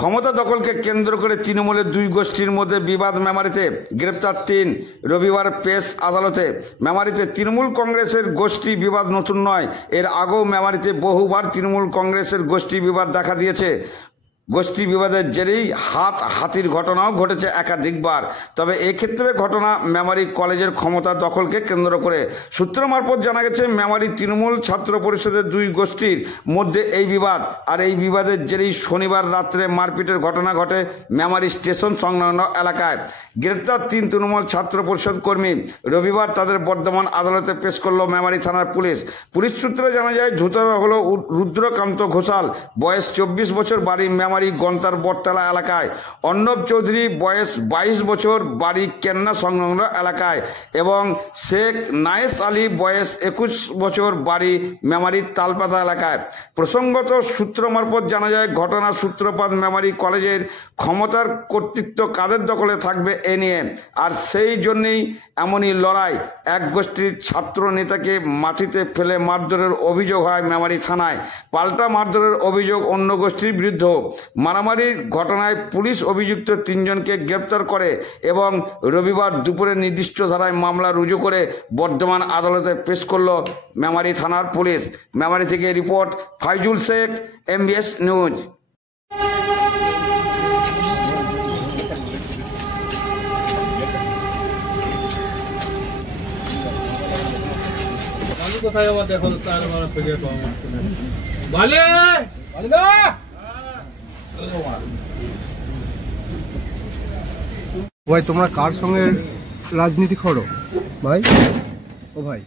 ক্ষমতা দখলকে কেন্দ্র করে তৃণমূলের দুই গোষ্ঠীর মধ্যে বিবাদ। মেমারিতে গ্রেপ্তার 3। রবিবার পেশ আদালতে। মেমারিতে তৃণমূল কংগ্রেসের গোষ্ঠী বিবাদ নতুন নয়, এর আগেও মেমারিতে বহুবার তৃণমূল কংগ্রেসের গোষ্ঠী বিবাদ দেখা দিয়েছে। গোষ্ঠী বিবাদের জেরেই হাতির ঘটনাও ঘটেছে একাধিকবার। তবে এক্ষেত্রে ঘটনা মেমারি কলেজের ক্ষমতা দখলকে কেন্দ্র করে। সূত্র মারফত জানা গেছে, মেমারি তৃণমূল ছাত্র পরিষদের দুই গোষ্ঠীর মধ্যে এই বিবাদ। আর এই বিবাদের জেরেই শনিবার রাত্রে মারপিটের ঘটনা ঘটে মেমারি স্টেশন সংলগ্ন এলাকায়। গ্রেপ্তার 3 তৃণমূল ছাত্র পরিষদ কর্মী। রবিবার তাদের বর্ধমান আদালতে পেশ করল মেমারি থানার পুলিশ। পুলিশ সূত্রে জানা যায়, ধৃতরা হল রুদ্রকান্ত ঘোষাল, বয়স 24 বছর, বাড়ি মেমারি গন্তার বটতলা এলাকায়। অর্ণব চৌধুরী, বয়স 22 বছর, বাড়ি কেন্না সংলগ্ন এলাকায়। এবং শেখ নায়েস আলী, বয়স 21 বছর, বাড়ি মেমারির তালপাতা এলাকায়। প্রসঙ্গত সূত্র মারফত জানা যায়, ঘটনার সূত্রপাত মেমারি কলেজের ক্ষমতার কর্তৃত্ব কাদের দখলে থাকবে এ নিয়ে। আর সেই জন্যেই এমনই লড়াই। এক গোষ্ঠীর ছাত্র নেতাকে মাটিতে ফেলে মারধরের অভিযোগ হয় মেমারি থানায়। পাল্টা মারধরের অভিযোগ অন্য গোষ্ঠীর বিরুদ্ধে। মারামারির ঘটনায় পুলিশ অভিযুক্ত 3 জনকে গ্রেপ্তার করে এবং রবিবার দুপুরে নির্দিষ্ট ধারায় মামলা রুজু করে বর্ধমান আদালতে পেশ করল মেমারি থানার পুলিশ। মেমারি থেকে report Faizul Sheikh, MBS news. কোথায় আবার দেখো তার মানে খুঁজে পাওয়া মুশকিল। বালে বালিদা ভাই, তোমরা কার সঙ্গে রাজনীতি করো ভাই? ও ভাই,